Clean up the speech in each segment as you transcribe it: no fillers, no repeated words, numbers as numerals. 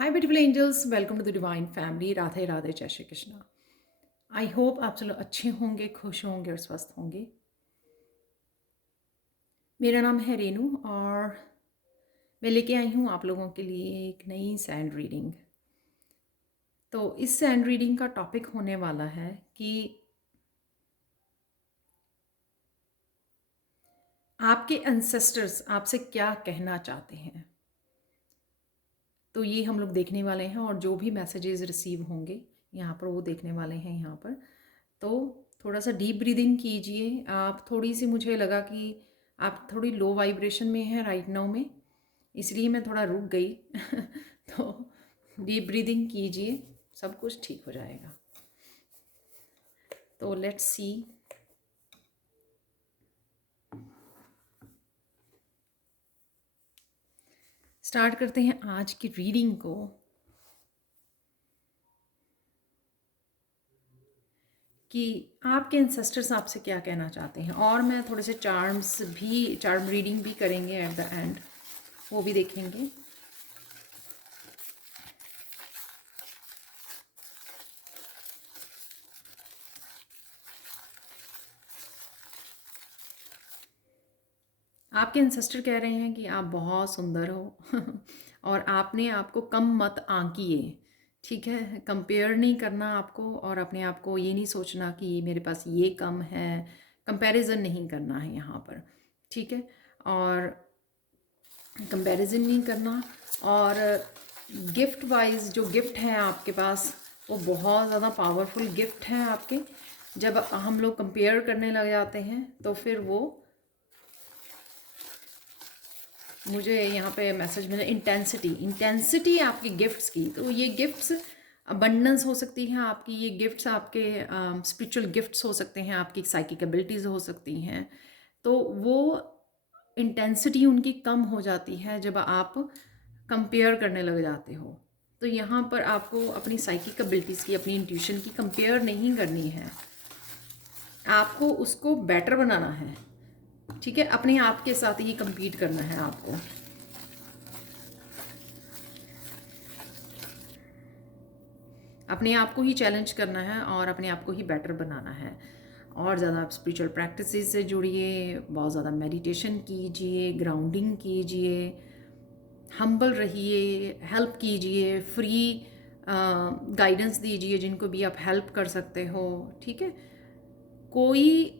Hi beautiful angels, welcome to the divine family. Radhe Radhe, Jai Shri Krishna. I hope आप सब लोग अच्छे होंगे, खुश होंगे और स्वस्थ होंगे। मेरा नाम है रेनू और मैं लेके आई हूँ आप लोगों के लिए एक नई सैंड रीडिंग। तो इस सैंड रीडिंग का टॉपिक होने वाला है कि आपके एंसेस्टर्स आपसे क्या कहना चाहते हैं। तो ये हम लोग देखने वाले हैं और जो भी मैसेजेस रिसीव होंगे यहाँ पर वो देखने वाले हैं यहाँ पर। तो थोड़ा सा डीप ब्रीदिंग कीजिए। आप थोड़ी सी, मुझे लगा कि आप थोड़ी लो वाइब्रेशन में हैं राइट नाउ में, इसलिए मैं थोड़ा रुक गई तो डीप ब्रीदिंग कीजिए, सब कुछ ठीक हो जाएगा। तो लेट्स सी। स्टार्ट करते हैं आज की रीडिंग को। कि आपके एंसेस्टर्स आपसे क्या कहना चाहते हैं, और मैं थोड़े से चार्म रीडिंग भी करेंगे एट द एंड, वो भी देखेंगे। आपके एंसेस्टर कह रहे हैं कि आप बहुत सुंदर हो और आपने आपको कम मत आंकिए। ठीक है, कंपेयर नहीं करना आपको, और अपने आप को ये नहीं सोचना कि मेरे पास ये कम है। कंपैरिजन नहीं करना है यहाँ पर। ठीक है, और कंपैरिजन नहीं करना। और गिफ्ट वाइज जो गिफ्ट है आपके पास, वो बहुत ज़्यादा पावरफुल गिफ्ट है आपके। जब हम लोग कंपेयर करने लग जाते हैं तो फिर वो, मुझे यहाँ पे मैसेज मिला इंटेंसिटी आपकी गिफ्ट्स की। तो ये गिफ्ट्स अबंडेंस हो सकती हैं आपकी, ये गिफ्ट्स आपके स्पिरिचुअल गिफ्ट्स हो सकते हैं, आपकी साइकिक एबिलिटीज़ हो सकती हैं। तो वो इंटेंसिटी उनकी कम हो जाती है जब आप कंपेयर करने लग जाते हो। तो यहाँ पर आपको अपनी साइकिक एबिलिटीज़ की, अपनी इंट्यूशन की कंपेयर नहीं करनी है, आपको उसको बेटर बनाना है। ठीक है, अपने आप के साथ ही compete करना है आपको। अपने आप को ही चैलेंज करना है और अपने आप को ही बेटर बनाना है। और ज़्यादा आप स्पिरिचुअल प्रैक्टिसेस से जुड़िए, बहुत ज़्यादा मेडिटेशन कीजिए, ग्राउंडिंग कीजिए, हम्बल रहिए, हेल्प कीजिए, फ्री गाइडेंस दीजिए जिनको भी आप हेल्प कर सकते हो। ठीक है, कोई,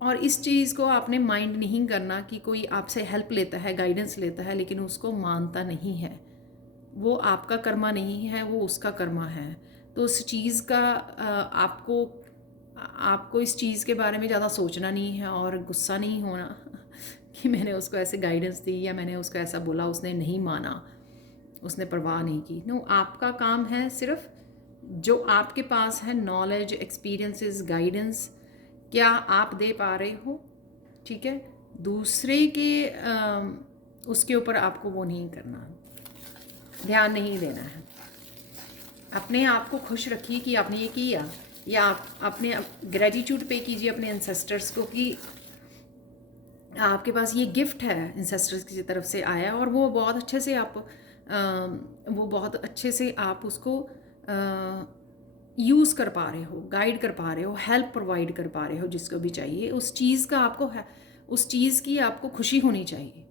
और इस चीज़ को आपने माइंड नहीं करना कि कोई आपसे हेल्प लेता है, गाइडेंस लेता है, लेकिन उसको मानता नहीं है। वो आपका कर्मा नहीं है, वो उसका कर्मा है। तो उस चीज़ का आपको आपको इस चीज़ के बारे में ज़्यादा सोचना नहीं है और गुस्सा नहीं होना कि मैंने उसको ऐसे गाइडेंस दी या मैंने उसको ऐसा बोला, उसने नहीं माना, उसने परवाह नहीं की। नो, आपका काम है सिर्फ जो आपके पास है, नॉलेज, एक्सपीरियंसेस, गाइडेंस, क्या आप दे पा रहे हो। ठीक है, दूसरे के उसके ऊपर आपको वो नहीं करना, ध्यान नहीं देना है। अपने आप को खुश रखिए कि आपने ये किया, या आप अपने ग्रेटिट्यूड पे कीजिए अपने एंसेस्टर्स को कि आपके पास ये गिफ्ट है, एंसेस्टर्स की तरफ से आया, और वो बहुत अच्छे से आप वो बहुत अच्छे से आप उसको यूज़ कर पा रहे हो, गाइड कर पा रहे हो, हेल्प प्रोवाइड कर पा रहे हो जिसको भी चाहिए। उस चीज़ का आपको है, उस चीज़ की आपको खुशी होनी चाहिए।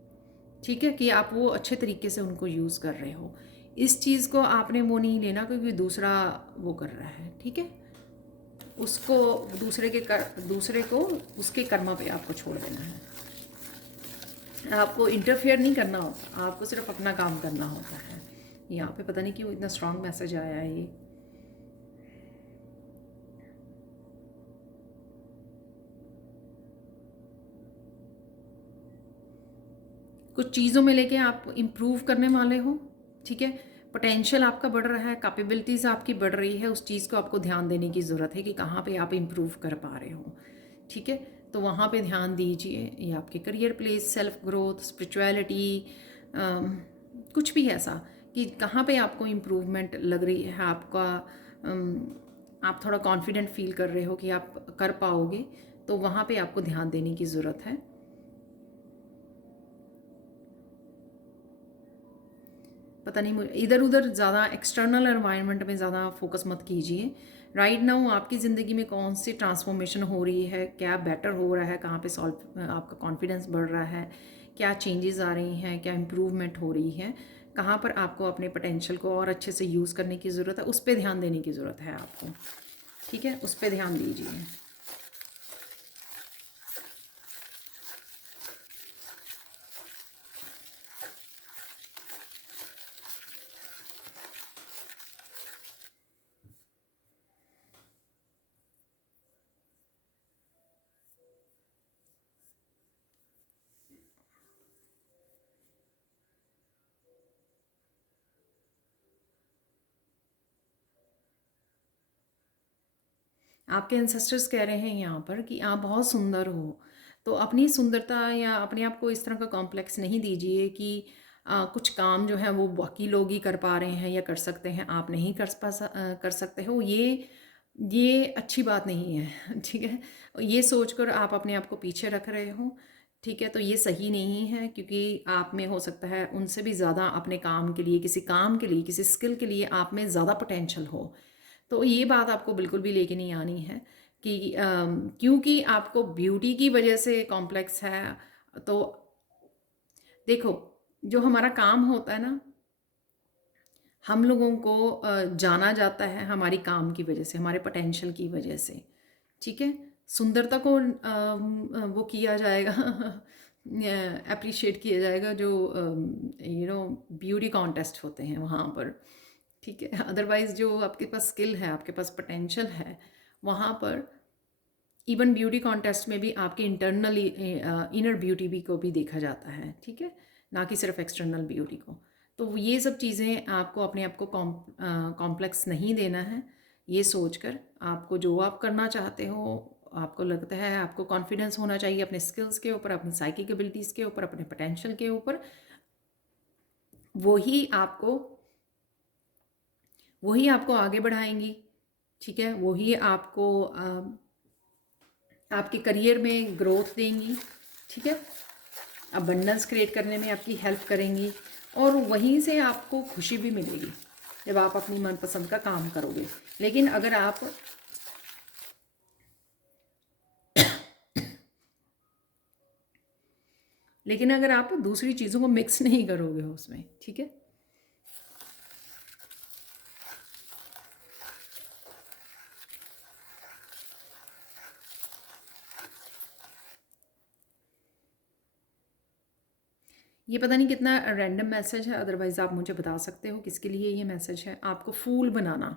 ठीक है, कि आप वो अच्छे तरीके से उनको यूज़ कर रहे हो। इस चीज़ को आपने वो नहीं लेना क्योंकि दूसरा वो कर रहा है। ठीक है, उसको दूसरे को उसके कर्मा पे आपको छोड़ देना है। आपको इंटरफेयर नहीं करना होता, आपको सिर्फ अपना काम करना होता है। यहाँ पे पता नहीं क्यों इतना स्ट्रांग मैसेज आया है ये। कुछ चीज़ों में लेके आप इम्प्रूव करने वाले हो। ठीक है, पोटेंशियल आपका बढ़ रहा है, कैपेबिलिटीज़ आपकी बढ़ रही है। उस चीज़ को आपको ध्यान देने की ज़रूरत है कि कहाँ पे आप इम्प्रूव कर पा रहे हो। ठीक है, तो वहाँ पे ध्यान दीजिए। ये आपके career place, self growth, spirituality, कुछ भी ऐसा कि कहाँ पे आपको इम्प्रूवमेंट लग रही है, आपका आप थोड़ा कॉन्फिडेंट फील कर रहे हो कि आप कर पाओगे, तो वहाँ पे आपको ध्यान देने की ज़रूरत है। पता नहीं, मुझे इधर उधर ज़्यादा एक्सटर्नल एनवायरनमेंट में ज़्यादा फोकस मत कीजिए। राइट नाउ आपकी ज़िंदगी में कौन सी ट्रांसफॉर्मेशन हो रही है, क्या बेटर हो रहा है, कहाँ पे सॉल्व आपका कॉन्फिडेंस बढ़ रहा है, क्या चेंजेस आ रही हैं, क्या इम्प्रूवमेंट हो रही है, कहाँ पर आपको अपने पोटेंशियल को और अच्छे से यूज़ करने की ज़रूरत है, उस पर ध्यान देने की ज़रूरत है आपको। ठीक है, उस पर ध्यान दीजिए। आपके एंसेस्टर्स कह रहे हैं यहाँ पर कि आप बहुत सुंदर हो, तो अपनी सुंदरता या अपने आप को इस तरह का कॉम्प्लेक्स नहीं दीजिए कि कुछ काम जो है वो बाकी लोग ही कर पा रहे हैं या कर सकते हैं, आप नहीं कर सकते हो। ये अच्छी बात नहीं है। ठीक है, ये सोचकर आप अपने आप को पीछे रख रहे हो। ठीक है, तो ये सही नहीं है, क्योंकि आप में हो सकता है उनसे भी ज़्यादा अपने काम के लिए, किसी काम के लिए, किसी स्किल के लिए आप में ज़्यादा पोटेंशियल हो। तो ये बात आपको बिल्कुल भी लेके नहीं आनी है कि क्योंकि आपको ब्यूटी की वजह से कॉम्प्लेक्स है। तो देखो, जो हमारा काम होता है ना, हम लोगों को जाना जाता है हमारी काम की वजह से, हमारे पोटेंशियल की वजह से। ठीक है, सुंदरता को वो किया जाएगा, अप्रिशिएट किया जाएगा जो ब्यूटी कॉन्टेस्ट होते हैं वहाँ पर। ठीक है, अदरवाइज़ जो आपके पास स्किल है, आपके पास पोटेंशियल है, वहाँ पर इवन ब्यूटी कॉन्टेस्ट में भी आपकी इंटरनली इनर ब्यूटी भी को भी देखा जाता है। ठीक है, ना कि सिर्फ एक्सटर्नल ब्यूटी को। तो ये सब चीज़ें आपको अपने आप को कॉम्प्लेक्स नहीं देना है। ये सोचकर आपको जो आप करना चाहते हो, आपको लगता है, आपको कॉन्फिडेंस होना चाहिए अपने स्किल्स के ऊपर, अपनी साइकिक एबिलिटीज़ के ऊपर, अपने पोटेंशियल के ऊपर। वही आपको वही आपको आगे बढ़ाएंगी। ठीक है, वही आपको आपके करियर में ग्रोथ देंगी। ठीक है, अबंडेंस क्रिएट करने में आपकी हेल्प करेंगी, और वहीं से आपको खुशी भी मिलेगी जब आप अपनी मनपसंद का काम करोगे। लेकिन अगर आप दूसरी चीज़ों को मिक्स नहीं करोगे उसमें। ठीक है, ये पता नहीं कितना रैंडम मैसेज है, अदरवाइज़ आप मुझे बता सकते हो किसके लिए ये मैसेज है। आपको फूल बनाना,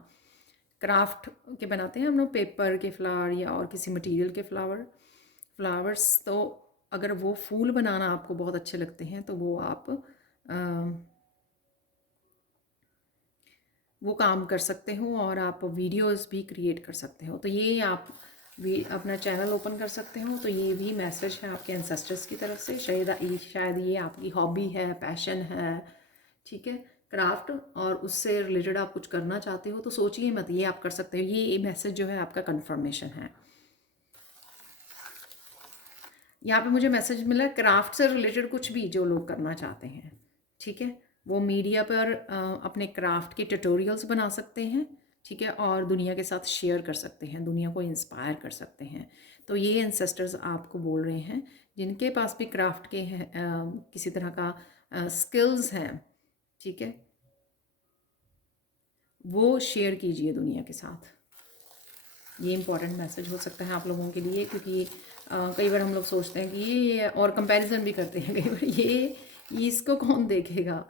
क्राफ्ट के बनाते हैं हम लोग, पेपर के फ्लावर या और किसी मटेरियल के फ्लावर्स। तो अगर वो फूल बनाना आपको बहुत अच्छे लगते हैं, तो वो काम कर सकते हो, और आप वीडियोस भी क्रिएट कर सकते हो। तो ये आप भी अपना चैनल ओपन कर सकते हो। तो ये भी मैसेज है आपके एंसेस्टर्स की तरफ से। शायद ये आपकी हॉबी है, पैशन है। ठीक है, क्राफ्ट, और उससे रिलेटेड आप कुछ करना चाहते हो, तो सोचिए मत, ये आप कर सकते हो। ये मैसेज जो है आपका कंफर्मेशन है। यहाँ पे मुझे मैसेज मिला क्राफ्ट से रिलेटेड कुछ भी जो लोग करना चाहते हैं। ठीक है, वो मीडिया पर अपने क्राफ्ट के ट्यूटोरियल्स बना सकते हैं। ठीक है, और दुनिया के साथ शेयर कर सकते हैं, दुनिया को इंस्पायर कर सकते हैं। तो ये एंसेस्टर्स आपको बोल रहे हैं, जिनके पास भी क्राफ्ट के हैं, किसी तरह का स्किल्स हैं। ठीक है, वो शेयर कीजिए दुनिया के साथ। ये इंपॉर्टेंट मैसेज हो सकता है आप लोगों के लिए, क्योंकि कई बार हम लोग सोचते हैं कि ये, और कंपैरिजन भी करते हैं कई बार, ये इसको कौन देखेगा।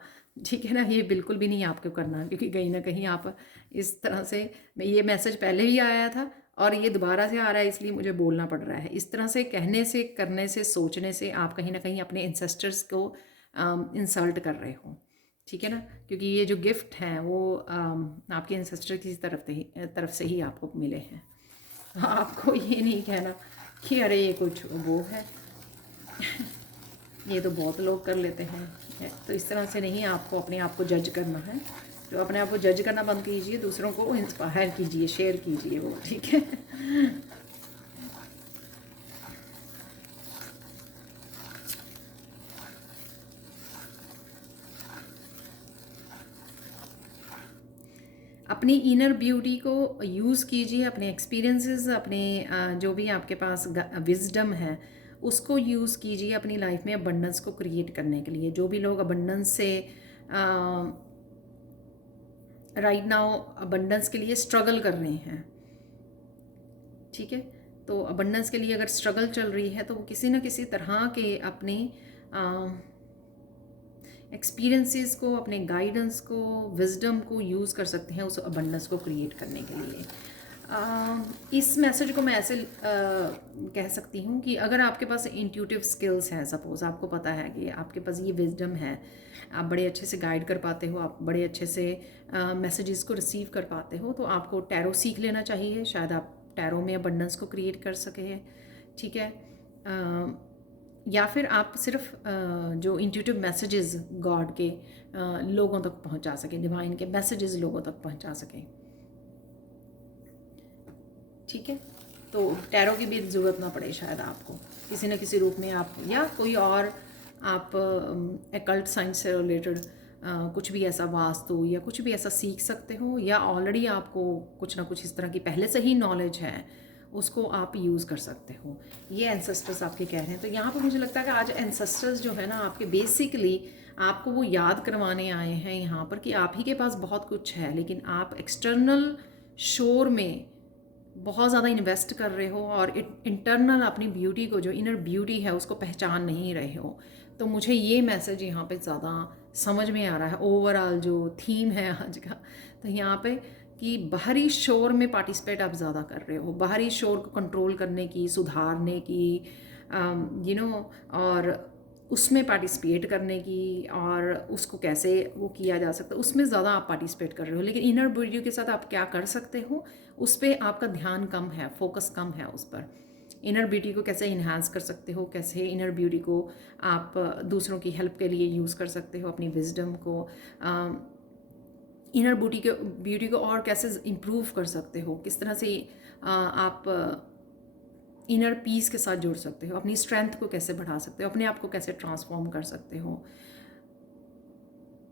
ठीक है ना, ये बिल्कुल भी नहीं आपको करना, क्योंकि कहीं ना कहीं आप इस तरह से, ये मैसेज पहले भी आया था और ये दोबारा से आ रहा है, इसलिए मुझे बोलना पड़ रहा है। इस तरह से कहने से, करने से, सोचने से आप कहीं ना कहीं अपने इंसेस्टर्स को इंसल्ट कर रहे हो। ठीक है ना, क्योंकि ये जो गिफ्ट हैं वो आपके इंसेस्टर की तरफ से ही आपको मिले हैं। आपको ये नहीं कहना कि अरे ये कुछ वो है, ये तो बहुत लोग कर लेते हैं। तो इस तरह से नहीं आपको अपने आप को जज करना है। तो अपने आप को जज करना बंद कीजिए, दूसरों को इंस्पायर कीजिए, शेयर कीजिए वो। ठीक है, अपनी इनर ब्यूटी को यूज़ कीजिए, अपने एक्सपीरियंसेस, अपने जो भी आपके पास विजडम है उसको यूज़ कीजिए अपनी लाइफ में अबंडेंस को क्रिएट करने के लिए। जो भी लोग अबंडेंस से राइट नाउ अबंडेंस के लिए स्ट्रगल कर रहे हैं, ठीक है, तो अबंडेंस के लिए अगर स्ट्रगल चल रही है तो वो किसी न किसी तरह के अपने एक्सपीरियंसेस को, अपने गाइडेंस को, विजडम को यूज़ कर सकते हैं उस अबंडेंस को क्रिएट करने के लिए। इस मैसेज को मैं ऐसे कह सकती हूँ कि अगर आपके पास इंट्यूटिव स्किल्स हैं, सपोज़ आपको पता है कि आपके पास ये विजडम है, आप बड़े अच्छे से गाइड कर पाते हो, आप बड़े अच्छे से मैसेजेस को रिसीव कर पाते हो, तो आपको टैरो सीख लेना चाहिए। शायद आप टैरो में अबंडेंस को क्रिएट कर सके, ठीक है। या फिर आप सिर्फ जो इंट्यूटिव मैसेजेस गॉड के लोगों तक पहुंचा सकें, डिवाइन के मैसेजेस लोगों तक पहुंचा सकें, ठीक है। तो टैरो की भी ज़रूरत ना पड़े शायद आपको, किसी न किसी रूप में आप या कोई और आप एकल्ट साइंस से रिलेटेड कुछ भी ऐसा वास्तु या कुछ भी ऐसा सीख सकते हो, या ऑलरेडी आपको कुछ ना कुछ इस तरह की पहले से ही नॉलेज है, उसको आप यूज़ कर सकते हो। ये एंसेस्टर्स आपके कह रहे हैं। तो यहाँ पर मुझे लगता है कि आज एंसेस्टर्स जो है ना आपके बेसिकली आपको वो याद करवाने आए हैं यहाँ पर कि आप ही के पास बहुत कुछ है, लेकिन आप एक्सटर्नल शोर में बहुत ज़्यादा इन्वेस्ट कर रहे हो और इंटरनल अपनी ब्यूटी को, जो इनर ब्यूटी है, उसको पहचान नहीं रहे हो। तो मुझे ये मैसेज यहाँ पे ज़्यादा समझ में आ रहा है, ओवरऑल जो थीम है आज का। तो यहाँ पे कि बाहरी शोर में पार्टिसिपेट आप ज़्यादा कर रहे हो, बाहरी शोर को कंट्रोल करने की, सुधारने की, और उसमें पार्टिसिपेट करने की, और उसको कैसे वो किया जा सकता है, उसमें ज़्यादा आप पार्टिसिपेट कर रहे हो। लेकिन इनर ब्यूटी के साथ आप क्या कर सकते हो, उस पर आपका ध्यान कम है, फोकस कम है उस पर। इनर ब्यूटी को कैसे इन्हांस कर सकते हो, कैसे इनर ब्यूटी को आप दूसरों की हेल्प के लिए यूज़ कर सकते हो, अपनी विजडम को, इनर ब्यूटी को और कैसे इम्प्रूव कर सकते हो, किस तरह से आप इनर पीस के साथ जुड़ सकते हो, अपनी स्ट्रेंथ को कैसे बढ़ा सकते हो, अपने आप को कैसे ट्रांसफॉर्म कर सकते हो।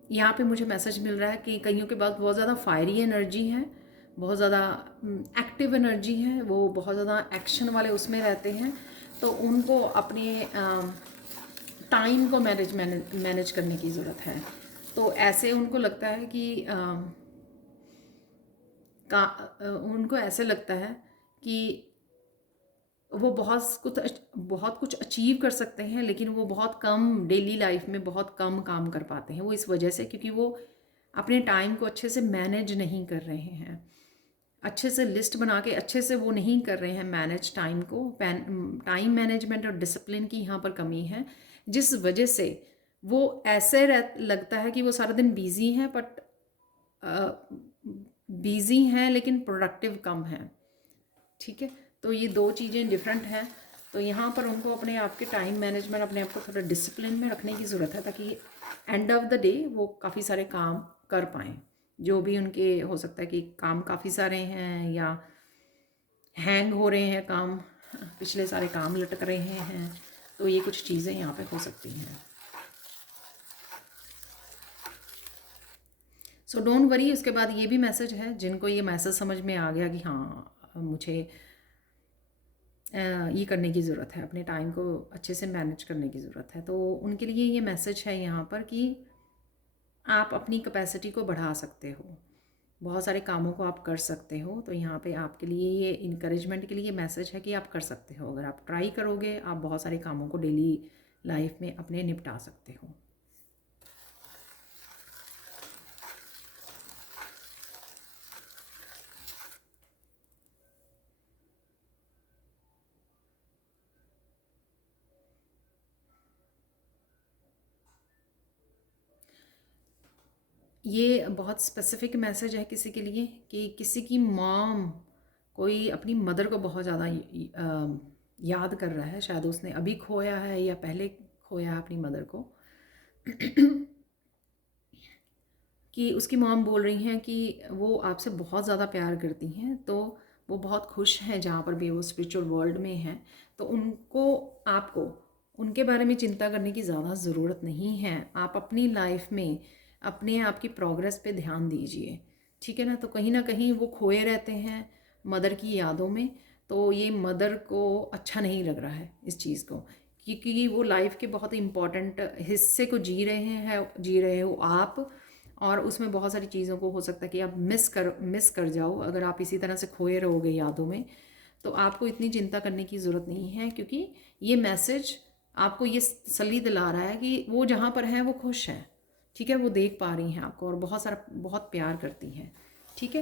यहाँ पे मुझे मैसेज मिल रहा है कि कईयों के पास बहुत ज़्यादा फायरी एनर्जी है, बहुत ज़्यादा एक्टिव एनर्जी है, वो बहुत ज़्यादा एक्शन वाले उसमें रहते हैं। तो उनको अपने टाइम को मैनेज करने की ज़रूरत है। तो ऐसे उनको लगता है कि उनको ऐसे लगता है कि वो बहुत कुछ अचीव कर सकते हैं, लेकिन वो बहुत कम डेली लाइफ में बहुत कम काम कर पाते हैं। वो इस वजह से क्योंकि वो अपने टाइम को अच्छे से मैनेज नहीं कर रहे हैं, अच्छे से लिस्ट बना के अच्छे से वो नहीं कर रहे हैं मैनेज टाइम को। टाइम मैनेजमेंट और डिसिप्लिन की यहाँ पर कमी है, जिस वजह से वो ऐसे लगता है कि वो सारा दिन बिजी हैं, बट बिजी हैं लेकिन प्रोडक्टिव कम है, ठीक है। तो ये दो चीज़ें डिफरेंट हैं। तो यहाँ पर उनको अपने आप के टाइम मैनेजमेंट, अपने आप को थोड़ा डिसिप्लिन में रखने की ज़रूरत है, ताकि एंड ऑफ द डे वो काफ़ी सारे काम कर पाएँ। जो भी उनके हो सकता है कि काम काफ़ी सारे हैं, या हैंग हो रहे हैं काम, पिछले सारे काम लटक रहे हैं, तो ये कुछ चीज़ें यहाँ पे हो सकती हैं। So don't worry. उसके बाद ये भी मैसेज है, जिनको ये मैसेज समझ में आ गया कि हाँ मुझे ये करने की ज़रूरत है, अपने टाइम को अच्छे से मैनेज करने की ज़रूरत है, तो उनके लिए ये मैसेज है यहाँ पर कि आप अपनी कैपेसिटी को बढ़ा सकते हो, बहुत सारे कामों को आप कर सकते हो। तो यहाँ पे आपके लिए ये इनकरेजमेंट के लिए मैसेज है कि आप कर सकते हो। अगर आप ट्राई करोगे, आप बहुत सारे कामों को डेली लाइफ में अपने निपटा सकते हो। ये बहुत स्पेसिफिक मैसेज है किसी के लिए कि किसी की मॉम कोई अपनी मदर को बहुत ज़्यादा याद कर रहा है। शायद उसने अभी खोया है या पहले खोया है अपनी मदर को। कि उसकी मॉम बोल रही हैं कि वो आपसे बहुत ज़्यादा प्यार करती हैं, तो वो बहुत खुश हैं जहाँ पर भी वो स्पिरिचुअल वर्ल्ड में हैं। तो उनको आपको उनके बारे में चिंता करने की ज़्यादा ज़रूरत नहीं है। आप अपनी लाइफ में अपने आप की प्रोग्रेस पे ध्यान दीजिए, ठीक है ना। तो कहीं ना कहीं वो खोए रहते हैं मदर की यादों में। तो ये मदर को अच्छा नहीं लग रहा है इस चीज़ को, क्योंकि वो लाइफ के बहुत इम्पॉर्टेंट हिस्से को जी रहे हो आप। और उसमें बहुत सारी चीज़ों को हो सकता है कि आप मिस कर जाओ अगर आप इसी तरह से खोए रहोगे यादों में। तो आपको इतनी चिंता करने की ज़रूरत नहीं है, क्योंकि ये मैसेज आपको ये तसल्ली दिला रहा है कि वो जहाँ पर हैं वो खुश हैं। ठीक है, वो देख पा रही हैं आपको और बहुत प्यार करती हैं। ठीक है,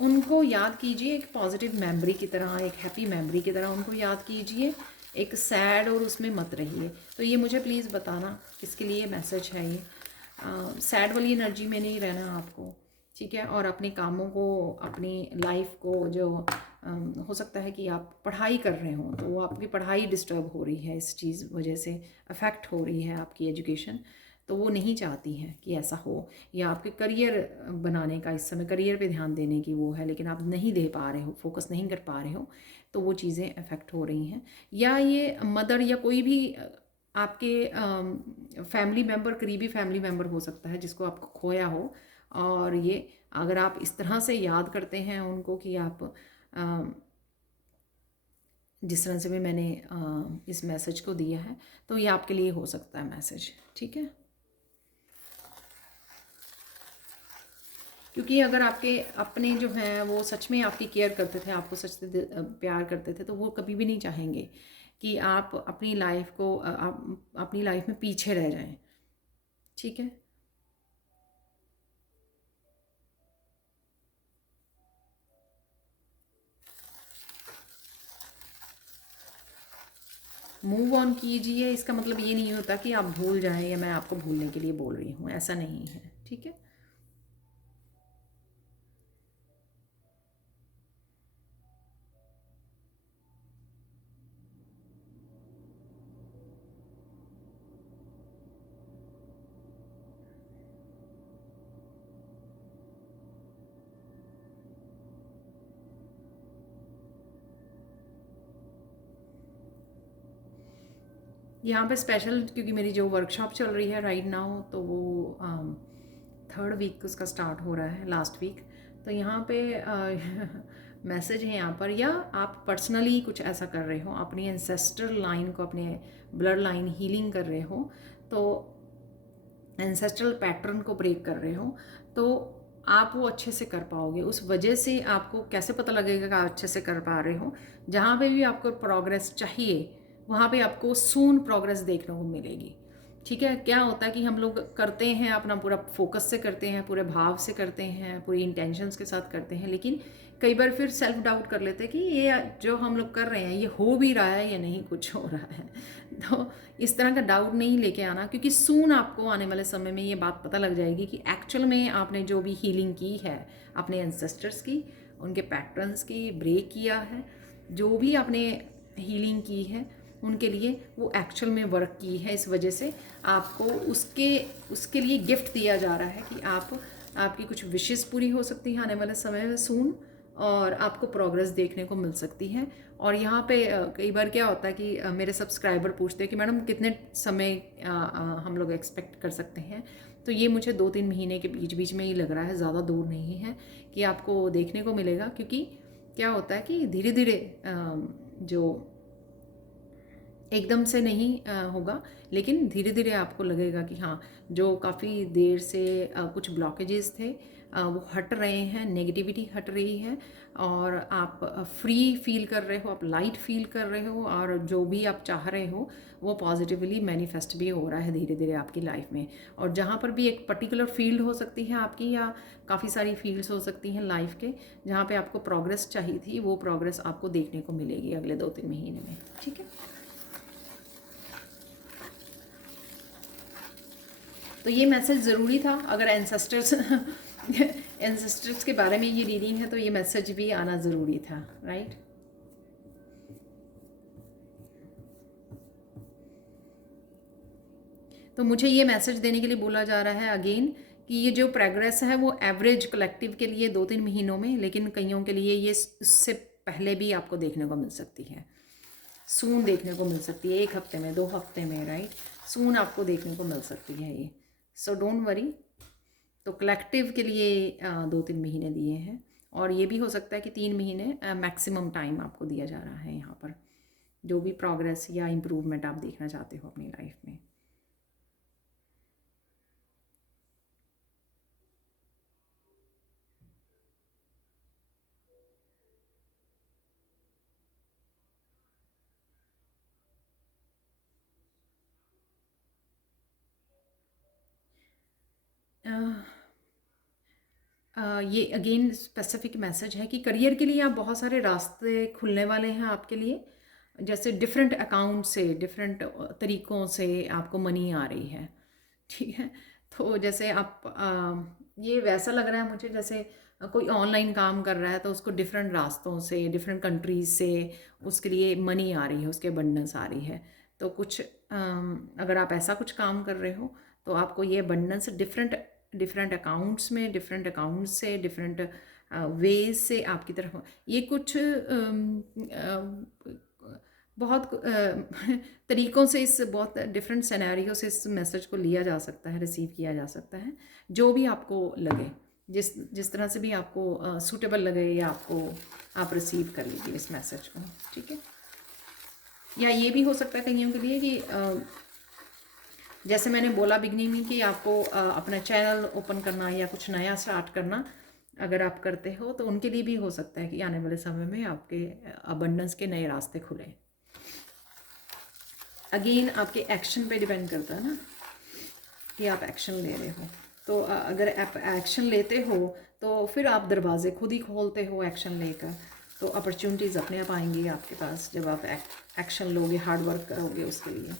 उनको याद कीजिए एक पॉजिटिव मेमोरी की तरह, एक हैप्पी मेमोरी की तरह उनको याद कीजिए, एक सैड और उसमें मत रहिए। तो ये मुझे प्लीज़ बताना किसके लिए मैसेज है ये। सैड वाली एनर्जी में नहीं रहना आपको। ठीक है, और अपने कामों को, अपनी लाइफ को जो हो सकता है कि आप पढ़ाई कर रहे हो तो वो आपकी पढ़ाई डिस्टर्ब हो रही है, इस चीज़ वजह से अफेक्ट हो रही है आपकी एजुकेशन। तो वो नहीं चाहती हैं कि ऐसा हो, या आपके करियर बनाने का इस समय करियर पे ध्यान देने की वो है, लेकिन आप नहीं दे पा रहे हो, फोकस नहीं कर पा रहे हो, तो वो चीज़ें अफेक्ट हो रही हैं। या ये मदर या कोई भी आपके फैमिली मेम्बर, करीबी फैमिली मेम्बर हो सकता है जिसको आपको खोया हो। और ये अगर आप इस तरह से याद करते हैं उनको कि आप जिस तरह से भी मैंने इस मैसेज को दिया है, तो ये आपके लिए हो सकता है मैसेज। ठीक है, क्योंकि अगर आपके अपने जो हैं वो सच में आपकी केयर करते थे, आपको सच से प्यार करते थे, तो वो कभी भी नहीं चाहेंगे कि आप अपनी लाइफ को आप अपनी लाइफ में पीछे रह जाएं। ठीक है, मूव ऑन कीजिए। इसका मतलब ये नहीं होता कि आप भूल जाएं या मैं आपको भूलने के लिए बोल रही हूँ, ऐसा नहीं है। ठीक है, यहाँ पे स्पेशल क्योंकि मेरी जो वर्कशॉप चल रही है राइट नाउ, तो वो 3rd वीक उसका स्टार्ट हो रहा है, लास्ट वीक। तो यहाँ पे मैसेज है यहाँ पर, या आप पर्सनली कुछ ऐसा कर रहे हो, अपनी एंसेस्ट्रल लाइन को, अपने ब्लड लाइन हीलिंग कर रहे हो, तो एंसेस्ट्रल पैटर्न को ब्रेक कर रहे हो, तो आप वो अच्छे से कर पाओगे। उस वजह से आपको कैसे पता लगेगा कि आप अच्छे से कर पा रहे हो, जहाँ पे भी आपको प्रोग्रेस चाहिए वहाँ पे आपको सून प्रोग्रेस देखने को मिलेगी। ठीक है, क्या होता है कि हम लोग करते हैं, अपना पूरा फोकस से करते हैं, पूरे भाव से करते हैं, पूरी इंटेंशंस के साथ करते हैं, लेकिन कई बार फिर सेल्फ डाउट कर लेते हैं कि ये जो हम लोग कर रहे हैं ये हो भी रहा है या नहीं कुछ हो रहा है। तो इस तरह का डाउट नहीं लेके आना, क्योंकि सून आपको आने वाले समय में ये बात पता लग जाएगी कि एक्चुअल में आपने जो भी हीलिंग की है अपने एंसेस्टर्स की, उनके पैटर्न्स की ब्रेक किया है, जो भी आपने हीलिंग की है उनके लिए, वो एक्चुअल में वर्क की है। इस वजह से आपको उसके लिए गिफ्ट दिया जा रहा है कि आपकी कुछ विशेस पूरी हो सकती हैं आने वाले समय में सून, और आपको प्रोग्रेस देखने को मिल सकती है। और यहाँ पे कई बार क्या होता है कि मेरे सब्सक्राइबर पूछते हैं कि मैडम कितने समय हम लोग एक्सपेक्ट कर सकते हैं। तो ये मुझे 2-3 महीने के बीच बीच में ही लग रहा है, ज़्यादा दूर नहीं है कि आपको देखने को मिलेगा। क्योंकि क्या होता है कि धीरे धीरे जो एकदम से नहीं होगा, लेकिन धीरे धीरे आपको लगेगा कि हाँ, जो काफ़ी देर से कुछ ब्लॉकेजेस थे वो हट रहे हैं, नेगेटिविटी हट रही है, और आप फ्री फील कर रहे हो, आप लाइट फील कर रहे हो, और जो भी आप चाह रहे हो वो पॉजिटिवली मैनिफेस्ट भी हो रहा है धीरे धीरे आपकी लाइफ में। और जहाँ पर भी एक पर्टिकुलर फील्ड हो सकती है आपकी, या काफ़ी सारी फील्ड्स हो सकती हैं लाइफ के, जहाँ पे आपको प्रोग्रेस चाहिए थी, वो प्रोग्रेस आपको देखने को मिलेगी अगले 2-3 महीने में। ठीक है, तो ये मैसेज ज़रूरी था। अगर एंसेस्टर्स के बारे में ये रीडिंग है तो ये मैसेज भी आना ज़रूरी था, राइट। तो मुझे ये मैसेज देने के लिए बोला जा रहा है अगेन कि ये जो प्रोग्रेस है वो एवरेज कलेक्टिव के लिए 2-3 महीनों में, लेकिन कईयों के लिए ये उससे पहले भी आपको देखने को मिल सकती है, सून देखने को मिल सकती है, 1 हफ्ते में, 2 हफ्ते में, राइट। सून आपको देखने को मिल सकती है ये। सो डोंट वरी, तो कलेक्टिव के लिए 2-3 महीने दिए हैं, और ये भी हो सकता है कि 3 महीने मैक्सिमम टाइम आपको दिया जा रहा है यहाँ पर, जो भी प्रोग्रेस या इम्प्रूवमेंट आप देखना चाहते हो अपनी लाइफ में। अ, ये अगेन स्पेसिफिक मैसेज है कि करियर के लिए आप बहुत सारे रास्ते खुलने वाले हैं आपके लिए। जैसे डिफरेंट अकाउंट से, डिफरेंट तरीक़ों से आपको मनी आ रही है, ठीक है? तो जैसे आप ये वैसा लग रहा है मुझे जैसे कोई ऑनलाइन काम कर रहा है, तो उसको डिफरेंट रास्तों से, डिफरेंट कंट्रीज़ से उसके लिए मनी आ रही है, उसके अबंडेंस आ रही है। तो कुछ अगर आप ऐसा कुछ काम कर रहे हो, तो आपको ये अबंडेंस डिफरेंट डिफरेंट अकाउंट्स में, डिफरेंट अकाउंट्स से, डिफरेंट वेज से आपकी तरफ ये कुछ बहुत तरीक़ों से, इस बहुत डिफरेंट सिनेरियो से इस मैसेज को लिया जा सकता है, रिसीव किया जा सकता है, जो भी आपको लगे, जिस जिस तरह से भी आपको सूटेबल लगे, या आपको आप रिसीव कर लीजिए इस मैसेज को, ठीक है? या ये भी हो सकता है कईयों के लिए कि जैसे मैंने बोला बिगनिंग में कि आपको अपना चैनल ओपन करना या कुछ नया स्टार्ट करना अगर आप करते हो, तो उनके लिए भी हो सकता है कि आने वाले समय में आपके अबंडेंस के नए रास्ते खुले। अगेन आपके एक्शन पे डिपेंड करता है ना, कि आप एक्शन ले रहे हो। तो अगर आप एक्शन लेते हो, तो फिर आप दरवाजे खुद ही खोलते हो एक्शन लेकर, तो अपॉर्चुनिटीज़ अपने आप आएंगी आपके पास जब आप एक्शन लोगे, हार्ड वर्क करोगे उसके लिए।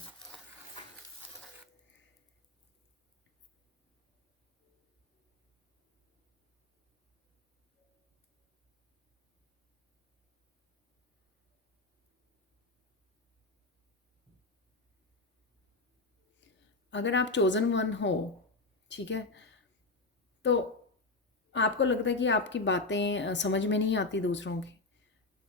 अगर आप चोज़न वन हो, ठीक है, तो आपको लगता है कि आपकी बातें समझ में नहीं आती दूसरों की,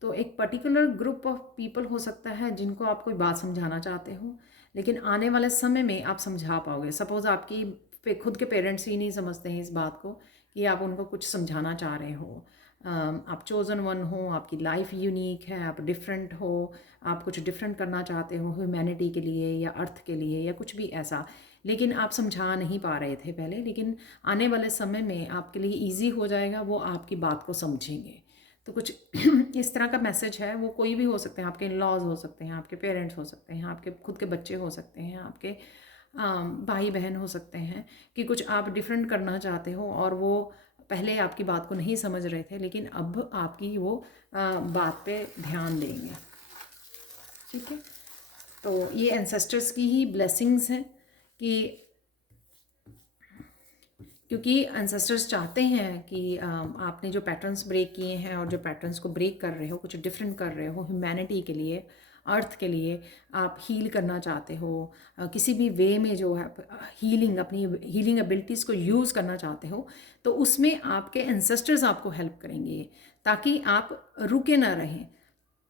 तो एक पर्टिकुलर ग्रुप ऑफ पीपल हो सकता है जिनको आप कोई बात समझाना चाहते हो, लेकिन आने वाले समय में आप समझा पाओगे। सपोज़ आपकी खुद के पेरेंट्स ही नहीं समझते हैं इस बात को कि आप उनको कुछ समझाना चाह रहे हो। आप चोज़न वन हो, आपकी लाइफ यूनिक है, आप डिफरेंट हो, आप कुछ डिफरेंट करना चाहते हो ह्यूमैनिटी के लिए या अर्थ के लिए या कुछ भी ऐसा, लेकिन आप समझा नहीं पा रहे थे पहले, लेकिन आने वाले समय में आपके लिए ईज़ी हो जाएगा, वो आपकी बात को समझेंगे। तो कुछ इस तरह का मैसेज है, वो कोई भी हो सकते हैं, आपके इन लॉज हो सकते हैं, आपके पेरेंट्स हो सकते हैं, आपके खुद के बच्चे हो सकते हैं, आपके भाई बहन हो सकते हैं, कि कुछ आप डिफरेंट करना चाहते हो और वो पहले आपकी बात को नहीं समझ रहे थे, लेकिन अब आपकी वो बात पे ध्यान देंगे, ठीक है? तो ये एंसेस्टर्स की ही ब्लेसिंग्स हैं, कि क्योंकि एंसेस्टर्स चाहते हैं कि आपने जो पैटर्न्स ब्रेक किए हैं और जो पैटर्न्स को ब्रेक कर रहे हो, कुछ डिफरेंट कर रहे हो ह्यूमैनिटी के लिए, अर्थ के लिए, आप हील करना चाहते हो, किसी भी वे में जो है हीलिंग, अपनी हीलिंग एबिलिटीज़ को यूज़ करना चाहते हो, तो उसमें आपके एंसेस्टर्स आपको हेल्प करेंगे, ताकि आप रुके ना रहें,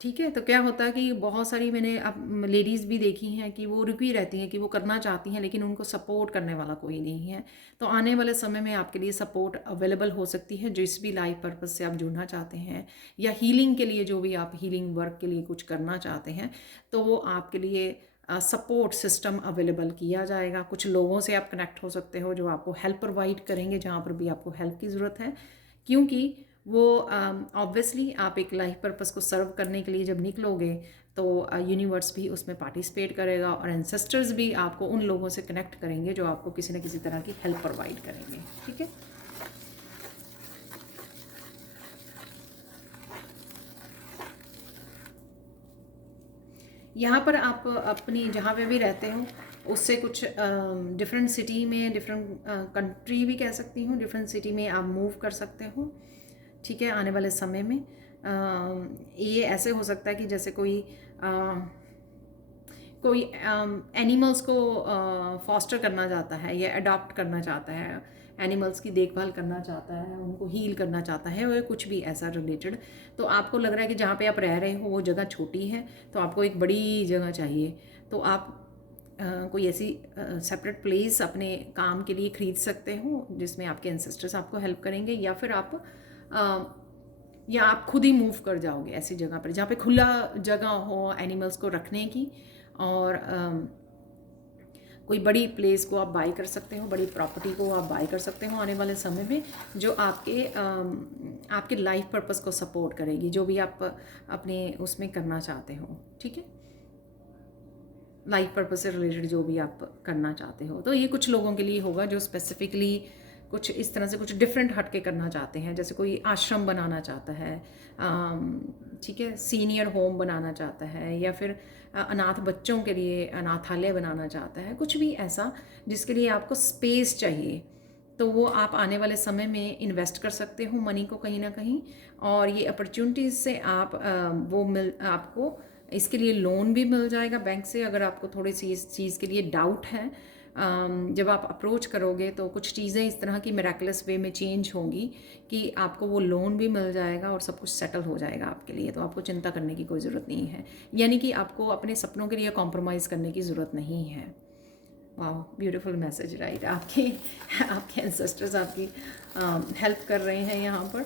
ठीक है? तो क्या होता है कि बहुत सारी मैंने अब लेडीज़ भी देखी हैं कि वो रुकी रहती हैं, कि वो करना चाहती हैं, लेकिन उनको सपोर्ट करने वाला कोई नहीं है। तो आने वाले समय में आपके लिए सपोर्ट अवेलेबल हो सकती है, जिस भी लाइफ पर्पस से आप जुड़ना चाहते हैं, या हीलिंग के लिए जो भी आप हीलिंग वर्क के लिए कुछ करना चाहते हैं, तो वो आपके लिए सपोर्ट सिस्टम अवेलेबल किया जाएगा। कुछ लोगों से आप कनेक्ट हो सकते हो जो आपको हेल्प प्रोवाइड करेंगे जहाँ पर भी आपको हेल्प की ज़रूरत है, क्योंकि वो ऑब्वियसली आप एक लाइफ पर्पस को सर्व करने के लिए जब निकलोगे, तो यूनिवर्स भी उसमें पार्टिसिपेट करेगा, और एंसेस्टर्स भी आपको उन लोगों से कनेक्ट करेंगे जो आपको किसी न किसी तरह की हेल्प प्रोवाइड करेंगे, ठीक है? यहाँ पर आप अपनी जहाँ पे भी रहते हो उससे कुछ डिफरेंट सिटी में, डिफरेंट कंट्री भी कह सकती हूँ, डिफरेंट सिटी में आप मूव कर सकते हो, ठीक है? आने वाले समय में ये ऐसे हो सकता है कि जैसे कोई एनिमल्स को फॉस्टर करना चाहता है या अडॉप्ट करना चाहता है, एनिमल्स की देखभाल करना चाहता है, उनको हील करना चाहता है, और कुछ भी ऐसा रिलेटेड। तो आपको लग रहा है कि जहाँ पे आप रह रहे हो वो जगह छोटी है, तो आपको एक बड़ी जगह चाहिए, तो आप कोई ऐसी सेपरेट प्लेस अपने काम के लिए ख़रीद सकते हो जिसमें आपके एंसेस्टर्स आपको हेल्प करेंगे, या फिर या आप खुद ही मूव कर जाओगे ऐसी जगह पर जहाँ पे खुला जगह हो एनिमल्स को रखने की, और कोई बड़ी प्लेस को आप बाई कर सकते हो, बड़ी प्रॉपर्टी को आप बाई कर सकते हो आने वाले समय में, जो आपके लाइफ पर्पस को सपोर्ट करेगी, जो भी आप अपने उसमें करना चाहते हो। ठीक है, लाइफ पर्पस से रिलेटेड जो भी आप करना चाहते हो। तो ये कुछ लोगों के लिए होगा जो स्पेसिफिकली कुछ इस तरह से कुछ डिफरेंट हट के करना चाहते हैं, जैसे कोई आश्रम बनाना चाहता है, ठीक है, सीनियर होम बनाना चाहता है, या फिर अनाथ बच्चों के लिए अनाथालय बनाना चाहता है, कुछ भी ऐसा जिसके लिए आपको स्पेस चाहिए, तो वो आप आने वाले समय में इन्वेस्ट कर सकते हो मनी को कहीं ना कहीं, और ये अपॉर्चुनिटीज़ से आप आपको इसके लिए लोन भी मिल जाएगा बैंक से। अगर आपको थोड़ी सी इस चीज़ के लिए डाउट है, जब आप अप्रोच करोगे तो कुछ चीज़ें इस तरह की मिरेकलस वे में चेंज होंगी कि आपको वो लोन भी मिल जाएगा और सब कुछ सेटल हो जाएगा आपके लिए, तो आपको चिंता करने की कोई ज़रूरत नहीं है, यानी कि आपको अपने सपनों के लिए कॉम्प्रोमाइज़ करने की ज़रूरत नहीं है। वाह, ब्यूटीफुल मैसेज, राइट। आपके एंसेस्टर्स आपकी हेल्प कर रहे हैं यहाँ पर,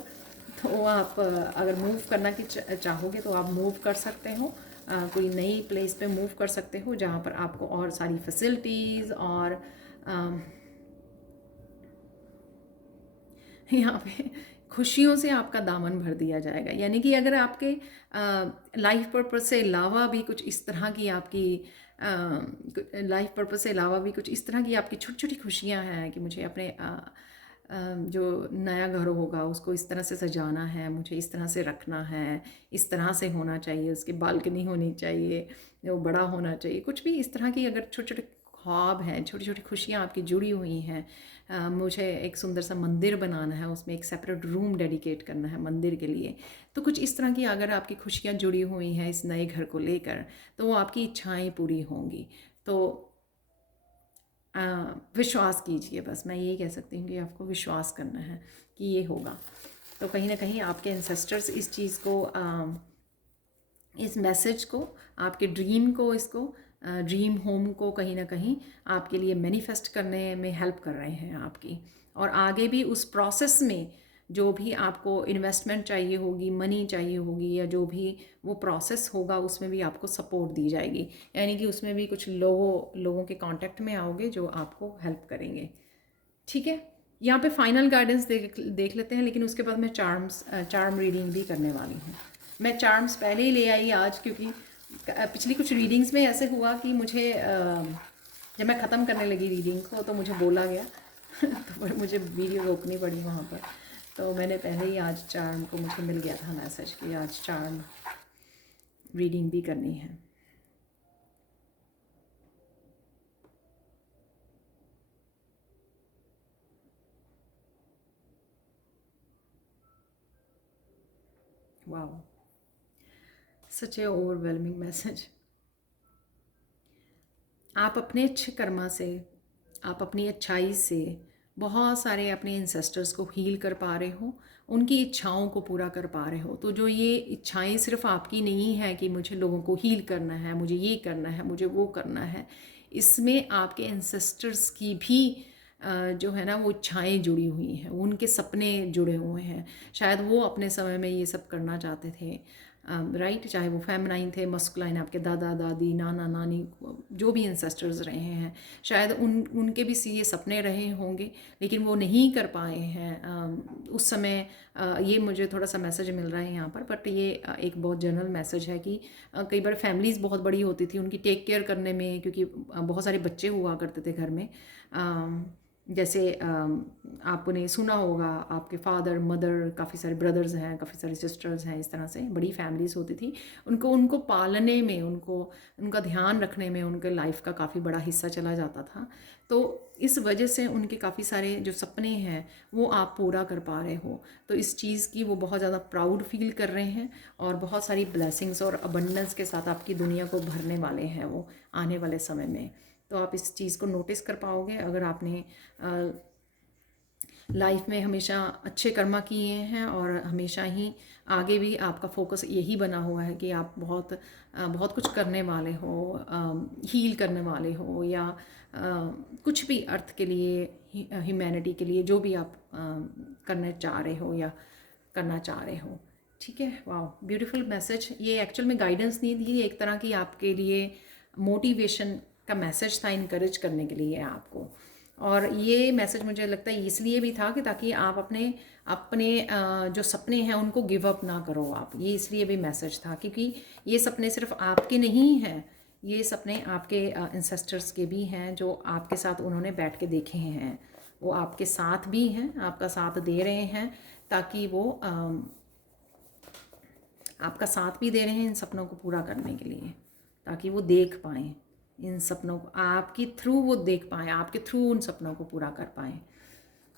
तो आप अगर मूव करना की चाहोगे तो आप मूव कर सकते हो, कोई नई प्लेस पे मूव कर सकते हो जहाँ पर आपको और सारी फैसिलिटीज़ और यहाँ पे खुशियों से आपका दामन भर दिया जाएगा। यानी कि अगर आपके लाइफ पर्पस से अलावा भी कुछ इस तरह की आपकी लाइफ पर्पस से अलावा भी कुछ इस तरह की आपकी छोटी छोटी खुशियाँ हैं कि मुझे अपने जो नया घर होगा उसको इस तरह से सजाना है, मुझे इस तरह से रखना है, इस तरह से होना चाहिए, उसकी बालकनी होनी चाहिए, वो बड़ा होना चाहिए, कुछ भी इस तरह की अगर छोटे छोटे ख्वाब हैं, छोटी छोटी खुशियाँ आपकी जुड़ी हुई हैं, मुझे एक सुंदर सा मंदिर बनाना है, उसमें एक सेपरेट रूम डेडिकेट करना है मंदिर के लिए, तो कुछ इस तरह की अगर आपकी खुशियाँ जुड़ी हुई हैं इस नए घर को लेकर, तो वो आपकी इच्छाएं पूरी होंगी। तो विश्वास कीजिए, बस मैं यही कह सकती हूँ कि आपको विश्वास करना है कि ये होगा। तो कहीं ना कहीं आपके एंसेस्टर्स इस चीज़ को, इस मैसेज को, आपके ड्रीम को, इसको ड्रीम होम को कहीं ना कहीं आपके लिए मैनिफेस्ट करने में हेल्प कर रहे हैं आपकी, और आगे भी उस प्रोसेस में जो भी आपको इन्वेस्टमेंट चाहिए होगी, मनी चाहिए होगी, या जो भी वो प्रोसेस होगा उसमें भी आपको सपोर्ट दी जाएगी, यानी कि उसमें भी कुछ लोगों के कांटेक्ट में आओगे जो आपको हेल्प करेंगे। ठीक है, यहाँ पे फाइनल गाइडेंस देख लेते हैं, लेकिन उसके बाद मैं चार्म रीडिंग भी करने वाली हूँ। मैं चार्म्स पहले ही ले आई आज, क्योंकि पिछली कुछ रीडिंग्स में ऐसे हुआ कि मुझे जब मैं ख़त्म करने लगी रीडिंग को तो मुझे बोला गया तो फिर मुझे वीडियो रोकनी पड़ी वहाँ पर, तो मैंने पहले ही आज चार्म को मुझे मिल गया था मैसेज कि आज चार्म रीडिंग भी करनी है। वाह, सच ए ओवरवेलमिंग मैसेज। आप अपने अच्छे कर्मा से, आप अपनी अच्छाई से बहुत सारे अपने इंसेस्टर्स को हील कर पा रहे हो, उनकी इच्छाओं को पूरा कर पा रहे हो। तो जो ये इच्छाएं सिर्फ आपकी नहीं है कि मुझे लोगों को हील करना है, मुझे ये करना है, मुझे वो करना है, इसमें आपके इंसेस्टर्स की भी जो है ना वो इच्छाएं जुड़ी हुई हैं, उनके सपने जुड़े हुए हैं। शायद वो अपने समय में ये सब करना चाहते थे, राइट, चाहे वो फेमिनाइन थे, मस्कुलाइन, आपके दादा दादी, नाना नानी, जो भी इंसेस्टर्स रहे हैं, शायद उनके भी ये सपने रहे होंगे, लेकिन वो नहीं कर पाए हैं उस समय। ये मुझे थोड़ा सा मैसेज मिल रहा है यहाँ पर, बट ये एक बहुत जनरल मैसेज है कि कई बार फैमिलीज़ बहुत बड़ी होती थी, उनकी टेक केयर करने में, क्योंकि बहुत सारे बच्चे हुआ करते थे घर में, जैसे आपने सुना होगा आपके फादर मदर, काफ़ी सारे ब्रदर्स हैं, काफ़ी सारी सिस्टर्स हैं, इस तरह से बड़ी फैमिलीज़ होती थी, उनको पालने में, उनका ध्यान रखने में उनके लाइफ का काफ़ी बड़ा हिस्सा चला जाता था। तो इस वजह से उनके काफ़ी सारे जो सपने हैं वो आप पूरा कर पा रहे हो, तो इस चीज़ की वो बहुत ज़्यादा प्राउड फील कर रहे हैं, और बहुत सारी ब्लेसिंग्स और अबंडेंस के साथ आपकी दुनिया को भरने वाले हैं वो आने वाले समय में। तो आप इस चीज़ को नोटिस कर पाओगे अगर आपने लाइफ में हमेशा अच्छे कर्मा किए हैं और हमेशा ही आगे भी आपका फोकस यही बना हुआ है कि आप बहुत कुछ करने वाले हो, हील करने वाले हो, या कुछ भी अर्थ के लिए, ह्यूमैनिटी के लिए जो भी आप करना चाह रहे हो या करना चाह रहे हो। ठीक है, वाह, ब्यूटीफुल मैसेज। ये एक्चुअल में गाइडेंस नहीं थी, एक तरह की आपके लिए मोटिवेशन का मैसेज था, इनकरेज करने के लिए आपको। और ये मैसेज मुझे लगता है इसलिए भी था कि ताकि आप अपने अपने जो सपने हैं उनको गिव अप ना करो आप। ये इसलिए भी मैसेज था क्योंकि ये सपने सिर्फ आपके नहीं हैं, ये सपने आपके इंसेस्टर्स के भी हैं, जो आपके साथ उन्होंने बैठ के देखे हैं। वो आपके साथ भी हैं, आपका साथ दे रहे हैं, ताकि वो आपका साथ भी दे रहे हैं इन सपनों को पूरा करने के लिए, ताकि वो देख पाएँ इन सपनों को, आपके थ्रू वो देख पाएँ, आपके थ्रू उन सपनों को पूरा कर पाएँ।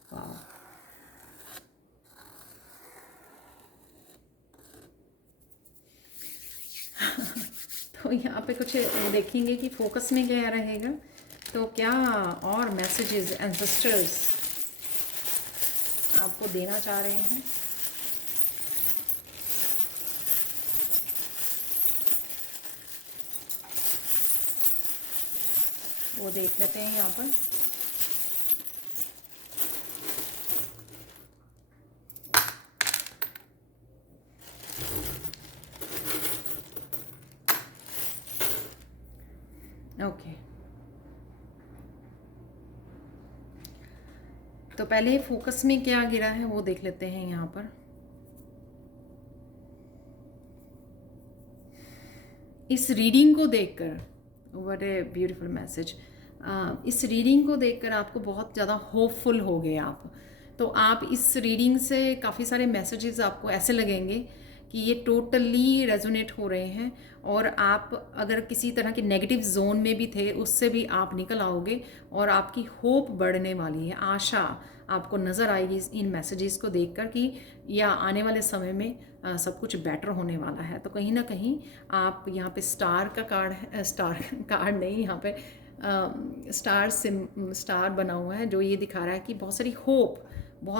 वाह, तो यहाँ पे कुछ देखेंगे कि फोकस में क्या रहेगा, तो क्या और मैसेजेस एंसेस्टर्स आपको देना चाह रहे हैं। वो देख लेते हैं यहाँ पर। ओके, तो पहले फोकस में क्या गिरा है वो देख लेते हैं यहाँ पर। इस रीडिंग को देखकर, व्हाट ए ब्यूटीफुल मैसेज, इस रीडिंग को देखकर आपको बहुत ज़्यादा होपफुल हो गए आप। तो आप इस रीडिंग से काफ़ी सारे मैसेजेस आपको ऐसे लगेंगे कि ये टोटली रेजोनेट हो रहे हैं, और आप अगर किसी तरह के नेगेटिव जोन में भी थे उससे भी आप निकल आओगे, और आपकी होप बढ़ने वाली है, आशा आपको नज़र आएगी इन मैसेजेस को देखकर कि या आने वाले समय में सब कुछ बेटर होने वाला है। तो कहीं ना कहीं आप यहाँ पे स्टार का कार्ड है, स्टार कार्ड नहीं, यहाँ पे स्टार बना हुआ है, जो ये दिखा रहा है कि बहुत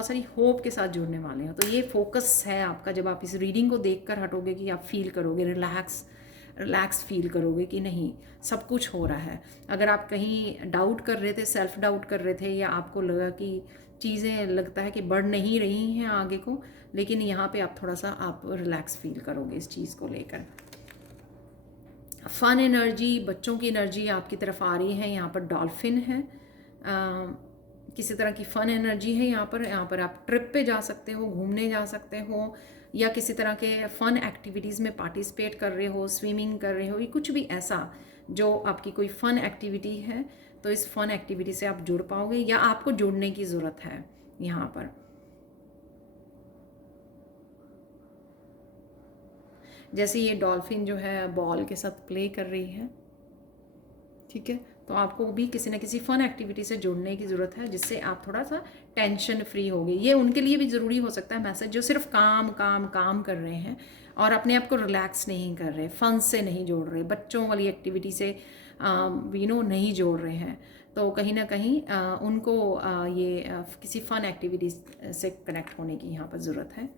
सारी होप के साथ जुड़ने वाले हैं। तो ये फोकस है आपका। जब आप इस रीडिंग को देखकर हटोगे कि आप फील करोगे रिलैक्स फील करोगे कि नहीं, सब कुछ हो रहा है। अगर आप कहीं डाउट कर रहे थे, सेल्फ डाउट कर रहे थे, या आपको लगा कि चीज़ें लगता है कि बढ़ नहीं रही हैं आगे को, लेकिन यहाँ पे आप थोड़ा सा आप रिलैक्स फील करोगे इस चीज़ को लेकर। फन एनर्जी, बच्चों की एनर्जी आपकी तरफ आ रही है। यहाँ पर डॉल्फिन है, किसी तरह की फ़न एनर्जी है यहाँ पर आप ट्रिप पे जा सकते हो, घूमने जा सकते हो, या किसी तरह के फ़न एक्टिविटीज़ में पार्टिसिपेट कर रहे हो, स्विमिंग कर रहे हो, ये कुछ भी ऐसा जो आपकी कोई फ़न एक्टिविटी है, तो इस फ़न एक्टिविटी से आप जुड़ पाओगे, या आपको जुड़ने की ज़रूरत है यहाँ पर। जैसे ये डॉल्फिन जो है बॉल के साथ प्ले कर रही है, ठीक है, तो आपको भी किसी न किसी फ़न एक्टिविटी से जुड़ने की ज़रूरत है, जिससे आप थोड़ा सा टेंशन फ्री होगे। ये उनके लिए भी ज़रूरी हो सकता है मैसेज, जो सिर्फ काम काम काम कर रहे हैं और अपने आप को रिलैक्स नहीं कर रहे, फ़न से नहीं जोड़ रहे, बच्चों वाली एक्टिविटी से नहीं जोड़ रहे हैं। तो कहीं ना कहीं उनको किसी फ़न एक्टिविटी से कनेक्ट होने की यहाँ पर ज़रूरत है।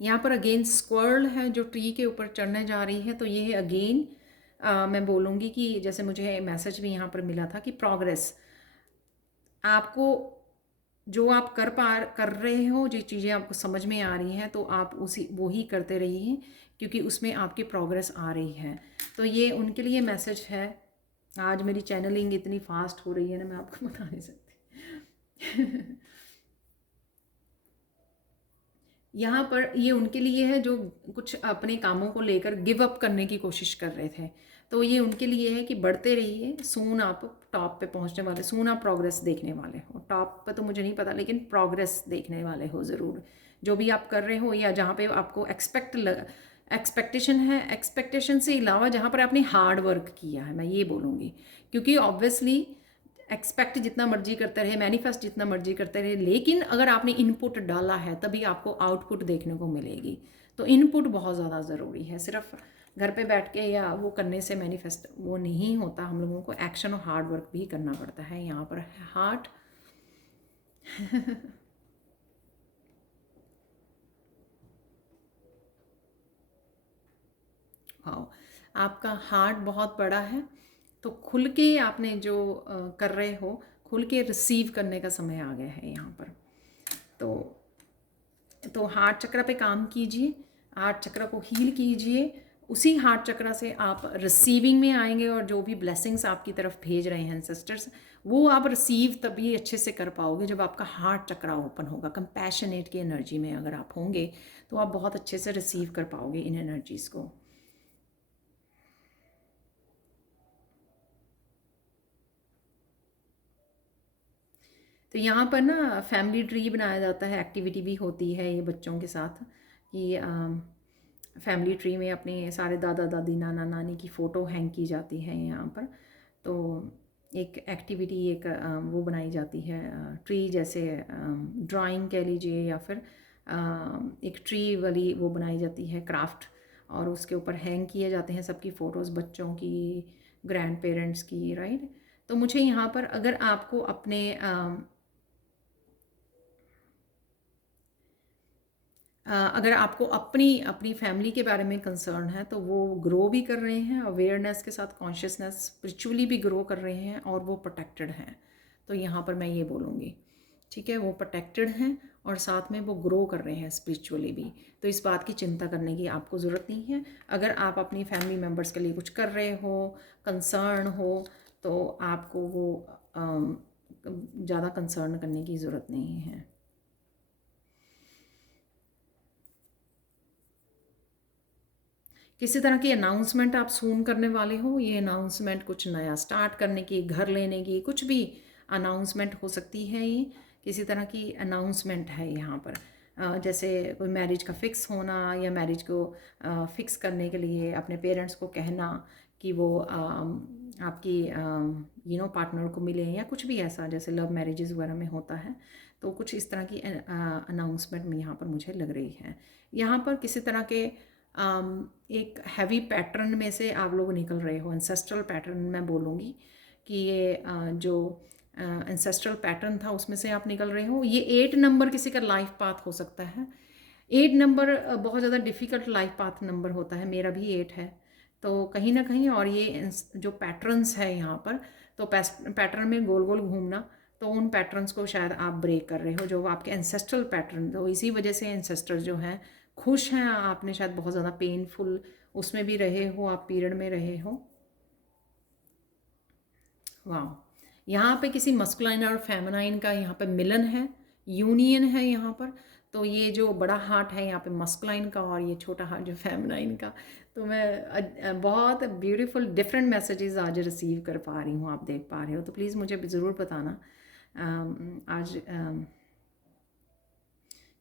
यहाँ पर अगेन स्क्वायरल है जो ट्री के ऊपर चढ़ने जा रही है। तो ये अगेन मैं बोलूँगी कि जैसे मुझे मैसेज भी यहाँ पर मिला था कि प्रोग्रेस, आपको जो आप कर रहे हो, जो चीज़ें आपको समझ में आ रही हैं, तो आप वो ही करते रहिए, क्योंकि उसमें आपकी प्रोग्रेस आ रही है। तो ये उनके लिए मैसेज है। आज मेरी चैनलिंग इतनी फास्ट हो रही है ना, मैं आपको बता नहीं सकती। यहाँ पर ये उनके लिए है जो कुछ अपने कामों को लेकर गिव अप करने की कोशिश कर रहे थे। तो ये उनके लिए है कि बढ़ते रहिए, सून आप टॉप पे पहुँचने वाले, सून आप प्रोग्रेस देखने वाले हो। टॉप पे तो मुझे नहीं पता, लेकिन प्रोग्रेस देखने वाले हो ज़रूर, जो भी आप कर रहे हो, या जहाँ पे आपको एक्सपेक्टेशन है, एक्सपेक्टेशन से अलावा जहाँ पर आपने हार्ड वर्क किया है, मैं ये बोलूँगी। क्योंकि ऑब्वियसली एक्सपेक्ट जितना मर्जी करते रहे, मैनिफेस्ट जितना मर्जी करते रहे, लेकिन अगर आपने इनपुट डाला है तभी आपको आउटपुट देखने को मिलेगी। तो इनपुट बहुत ज़्यादा ज़रूरी है। सिर्फ घर पे बैठ के या वो करने से मैनिफेस्ट वो नहीं होता, हम लोगों को एक्शन और हार्ड वर्क भी करना पड़ता है। यहाँ पर हार्ट वाओ, आपका हार्ट बहुत बड़ा है, तो खुल के आपने जो कर रहे हो, खुल के रिसीव करने का समय आ गया है यहाँ पर। तो हार्ट चक्र पे काम कीजिए, हार्ट चक्र को हील कीजिए, उसी हार्ट चक्र से आप रिसीविंग में आएंगे, और जो भी ब्लेसिंग्स आपकी तरफ भेज रहे हैं सिस्टर्स, वो आप रिसीव तभी अच्छे से कर पाओगे जब आपका हार्ट चक्र ओपन होगा। कंपैशनेट की एनर्जी में अगर आप होंगे तो आप बहुत अच्छे से रिसीव कर पाओगे इन एनर्जीज़ को। तो यहाँ पर ना फैमिली ट्री बनाया जाता है, एक्टिविटी भी होती है ये बच्चों के साथ कि फैमिली ट्री में अपने सारे दादा दादी नाना नानी की फ़ोटो हैंग की जाती है यहाँ पर। तो एक एक्टिविटी, एक वो बनाई जाती है ट्री जैसे ड्राइंग कह लीजिए, या फिर एक ट्री वाली वो बनाई जाती है क्राफ्ट, और उसके ऊपर हैंग किए जाते हैं सबकी फ़ोटोज़, बच्चों की, ग्रैंड पेरेंट्स की, राइट। तो मुझे यहाँ पर अगर आपको अपने अगर आपको अपनी अपनी फैमिली के बारे में कंसर्न है, तो वो ग्रो भी कर रहे हैं अवेयरनेस के साथ, कॉन्शियसनेस स्पिरिचुअली भी ग्रो कर रहे हैं, और वो प्रोटेक्टेड हैं। तो यहाँ पर मैं ये बोलूँगी, ठीक है, वो प्रोटेक्टेड हैं और साथ में वो ग्रो कर रहे हैं स्पिरिचुअली भी। तो इस बात की चिंता करने की आपको ज़रूरत नहीं है। अगर आप अपनी फैमिली मेम्बर्स के लिए कुछ कर रहे हो, कंसर्न हो, तो आपको वो ज़्यादा कंसर्न करने की ज़रूरत नहीं है। किसी तरह की अनाउंसमेंट आप सून करने वाले हो, ये अनाउंसमेंट कुछ नया स्टार्ट करने की, घर लेने की, कुछ भी अनाउंसमेंट हो सकती है। ये किसी तरह की अनाउंसमेंट है यहाँ पर, जैसे कोई मैरिज का फिक्स होना, या मैरिज को फिक्स करने के लिए अपने पेरेंट्स को कहना कि वो आपकी पार्टनर को मिले, या कुछ भी ऐसा जैसे लव मैरिजेस वगैरह में होता है। तो कुछ इस तरह की अनाउंसमेंट में यहाँ पर मुझे लग रही है। यहाँ पर किसी तरह के एक हैवी पैटर्न में से आप लोग निकल रहे हो, एंसेस्ट्रल पैटर्न मैं बोलूँगी कि ये जो एंसेस्ट्रल पैटर्न था उसमें से आप निकल रहे हो। ये 8 नंबर किसी का लाइफ पाथ हो सकता है। 8 नंबर बहुत ज़्यादा डिफ़िकल्ट लाइफ पाथ नंबर होता है, मेरा भी 8 है। तो कहीं ना कहीं, और ये जो पैटर्न्स है यहाँ पर, तो पैटर्न में गोल गोल घूमना, तो उन पैटर्न्स को शायद आप ब्रेक कर रहे हो, जो आपके एंसेस्ट्रल पैटर्न, तो इसी वजह से एंसेस्टर जो हैं खुश हैं, आपने शायद बहुत ज़्यादा पेनफुल उसमें भी रहे हो, आप पीरियड में रहे हो। वाह, यहाँ पे किसी मस्कुलाइन और फेमिनाइन का यहाँ पे मिलन है, यूनियन है यहाँ पर। तो ये जो बड़ा हार्ट है यहाँ पे मस्कुलाइन का, और ये छोटा हार्ट जो फेमिनाइन का। तो मैं बहुत ब्यूटीफुल डिफरेंट मैसेजेस आज रिसीव कर पा रही हूँ, आप देख पा रहे हो। तो प्लीज़ मुझे ज़रूर बताना आज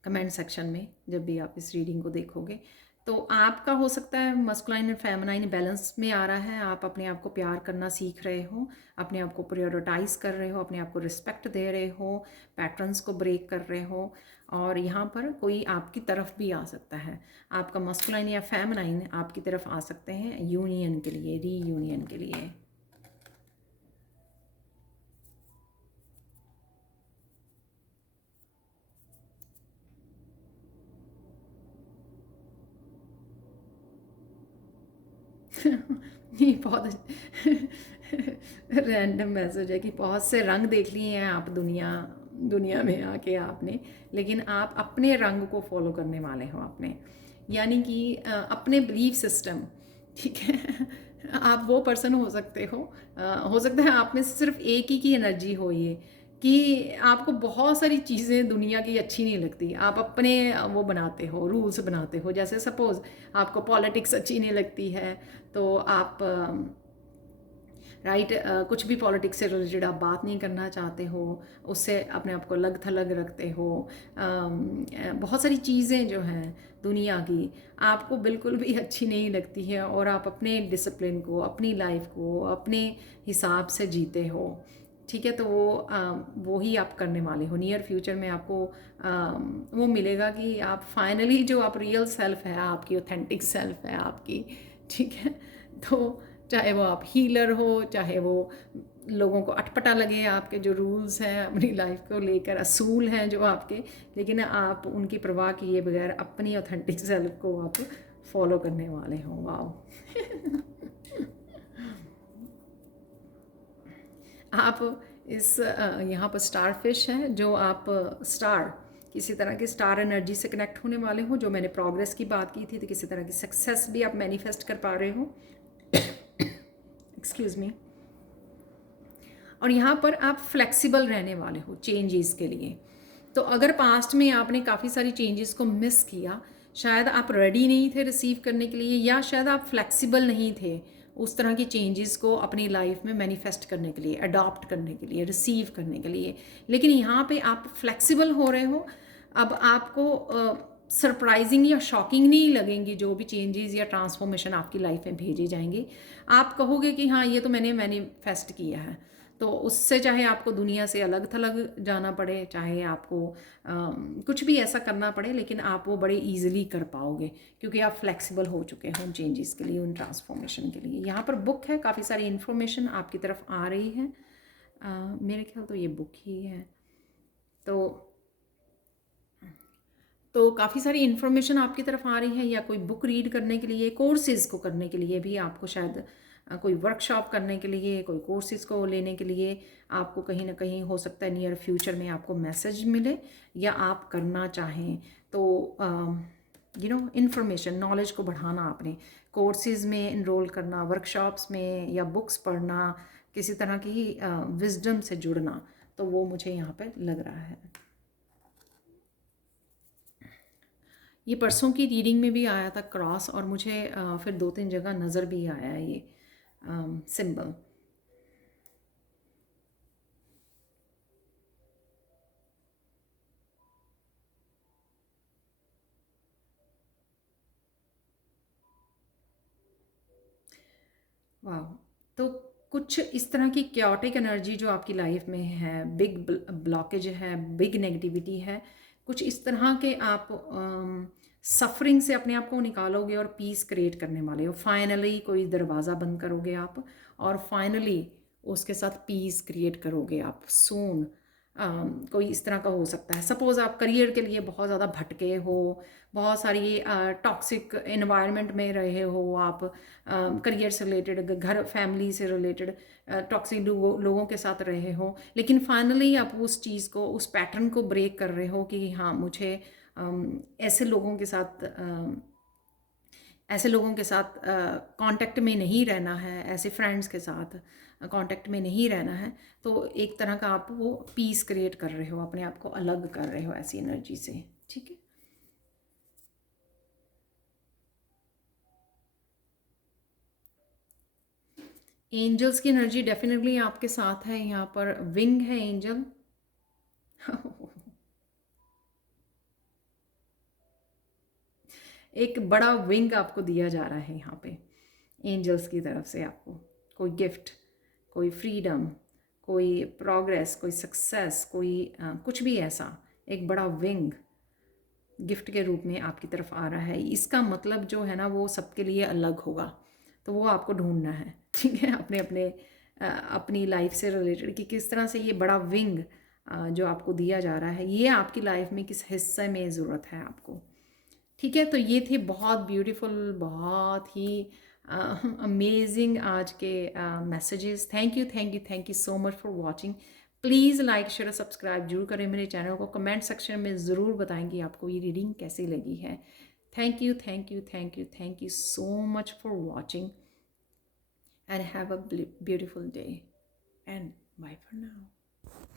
कमेंट सेक्शन में, जब भी आप इस रीडिंग को देखोगे। तो आपका हो सकता है मस्कुलाइन और फेमिनाइन बैलेंस में आ रहा है, आप अपने आप को प्यार करना सीख रहे हो, अपने आप को प्रायोरिटाइज कर रहे हो, अपने आप को रिस्पेक्ट दे रहे हो, पैटर्न्स को ब्रेक कर रहे हो। और यहाँ पर कोई आपकी तरफ भी आ सकता है, आपका मस्कुलाइन या फेमिनाइन आपकी तरफ आ सकते हैं यूनियन के लिए, रीयूनियन के लिए। ये बहुत रैंडम मैसेज है कि बहुत से रंग देख लिए हैं आप दुनिया में आके आपने, लेकिन आप अपने रंग को फॉलो करने वाले हो अपने, यानी कि अपने बिलीफ सिस्टम, ठीक है। आप वो पर्सन हो सकते हो, हो सकता है आप में से सिर्फ एक ही की एनर्जी हो ये, कि आपको बहुत सारी चीज़ें दुनिया की अच्छी नहीं लगती, आप अपने वो बनाते हो, रूल्स बनाते हो। जैसे सपोज़ आपको पॉलिटिक्स अच्छी नहीं लगती है, तो आप राइट कुछ भी पॉलिटिक्स से रिलेटेड आप बात नहीं करना चाहते हो, उससे अपने आप को अलग थलग रखते हो। बहुत सारी चीज़ें जो हैं दुनिया की आपको बिल्कुल भी अच्छी नहीं लगती है, और आप अपने डिसिप्लिन को, अपनी लाइफ को अपने हिसाब से जीते हो, ठीक है। तो वो ही आप करने वाले हो। नियर फ्यूचर में आपको वो मिलेगा कि आप फाइनली जो आप रियल सेल्फ है, आपकी ऑथेंटिक सेल्फ है आपकी, ठीक है। तो चाहे वो आप हीलर हो, चाहे वो लोगों को अटपटा लगे आपके जो रूल्स हैं अपनी लाइफ को लेकर, असूल हैं जो आपके, लेकिन आप उनकी परवाह किए बगैर अपनी ऑथेंटिक सेल्फ को आप फॉलो करने वाले हो। वाओ। आप इस यहाँ पर स्टार फिश हैं, जो आप स्टार, किसी तरह की स्टार एनर्जी से कनेक्ट होने वाले हो। जो मैंने प्रोग्रेस की बात की थी, तो किसी तरह की सक्सेस भी आप मैनिफेस्ट कर पा रहे हो। Excuse me. और यहाँ पर आप फ्लेक्सिबल रहने वाले हो चेंजेस के लिए। तो अगर पास्ट में आपने काफ़ी सारी चेंजेस को मिस किया, शायद आप रेडी नहीं थे रिसीव करने के लिए, या शायद आप फ्लेक्सिबल नहीं थे उस तरह की चेंजेस को अपनी लाइफ में मैनिफेस्ट करने के लिए, अडॉप्ट करने के लिए, रिसीव करने के लिए। लेकिन यहाँ पे आप फ्लेक्सिबल हो रहे हो। अब आपको सरप्राइजिंग या शॉकिंग नहीं लगेंगी जो भी चेंजेस या ट्रांसफॉर्मेशन आपकी लाइफ में भेजे जाएंगे। आप कहोगे कि हाँ, ये तो मैंने मैनिफेस्ट किया है। तो उससे चाहे आपको दुनिया से अलग थलग जाना पड़े, चाहे आपको कुछ भी ऐसा करना पड़े, लेकिन आप वो बड़े ईजिली कर पाओगे, क्योंकि आप फ्लेक्सिबल हो चुके हो उन चेंजेस के लिए, उन ट्रांसफॉर्मेशन के लिए। यहाँ पर बुक है, काफ़ी सारी इन्फॉर्मेशन आपकी तरफ आ रही है। मेरे ख्याल तो ये बुक ही है। तो काफ़ी सारी इन्फॉर्मेशन आपकी तरफ आ रही है, या कोई बुक रीड करने के लिए, कोर्सेज़ को करने के लिए भी आपको शायद कोई वर्कशॉप करने के लिए, कोई कोर्सेज़ को लेने के लिए आपको कहीं ना कहीं हो सकता है नियर फ्यूचर में आपको मैसेज मिले, या आप करना चाहें तो इन्फॉर्मेशन, नॉलेज को बढ़ाना, आपने कोर्सेज़ में इनरोल करना, वर्कशॉप्स में, या बुक्स पढ़ना, किसी तरह की विजडम से जुड़ना, तो वो मुझे यहाँ पे लग रहा है। ये परसों की रीडिंग में भी आया था क्रॉस, और मुझे फिर 2-3 जगह नज़र भी आया है ये सिंबल। वाह। तो कुछ इस तरह की क्योटिक एनर्जी जो आपकी लाइफ में है, बिग ब्लॉकेज है, बिग नेगेटिविटी है, कुछ इस तरह के आप सफरिंग से अपने आप को निकालोगे और पीस क्रिएट करने वाले हो। फाइनली कोई दरवाज़ा बंद करोगे आप, और फाइनली उसके साथ पीस क्रिएट करोगे आप सून। कोई इस तरह का हो सकता है। सपोज़ आप करियर के लिए बहुत ज़्यादा भटके हो, बहुत सारी टॉक्सिक एनवायरनमेंट में रहे हो आप, करियर से रिलेटेड, घर फैमिली से रिलेटेड टॉक्सिक लोगों के साथ रहे हो, लेकिन फाइनली आप उस चीज़ को, उस पैटर्न को ब्रेक कर रहे हो कि हाँ, मुझे ऐसे लोगों के साथ कांटेक्ट में नहीं रहना है, ऐसे फ्रेंड्स के साथ कांटेक्ट में नहीं रहना है। तो एक तरह का आप वो पीस क्रिएट कर रहे हो, अपने आप को अलग कर रहे हो ऐसी एनर्जी से। ठीक है। एंजल्स की एनर्जी डेफिनेटली आपके साथ है। यहाँ पर विंग है एंजल। एक बड़ा विंग आपको दिया जा रहा है यहाँ पे एंजल्स की तरफ से आपको। कोई गिफ्ट, कोई फ्रीडम, कोई प्रोग्रेस, कोई सक्सेस, कोई कुछ भी ऐसा, एक बड़ा विंग गिफ्ट के रूप में आपकी तरफ आ रहा है। इसका मतलब जो है ना, वो सबके लिए अलग होगा, तो वो आपको ढूंढना है। ठीक है, अपने अपने अपनी लाइफ से रिलेटेड, कि किस तरह से ये बड़ा विंग जो आपको दिया जा रहा है, ये आपकी लाइफ में किस हिस्से में ज़रूरत है आपको। ठीक है। तो ये थे बहुत ब्यूटीफुल, बहुत ही अमेजिंग आज के messages. Thank you, thank you, thank you so much for watching. Please like, share, subscribe जरूर करें मेरे चैनल को। कमेंट सेक्शन में ज़रूर बताएंगे आपको ये रीडिंग कैसी लगी है। Thank you, thank you, thank you, thank you so much for watching, and have a beautiful day, and bye for now.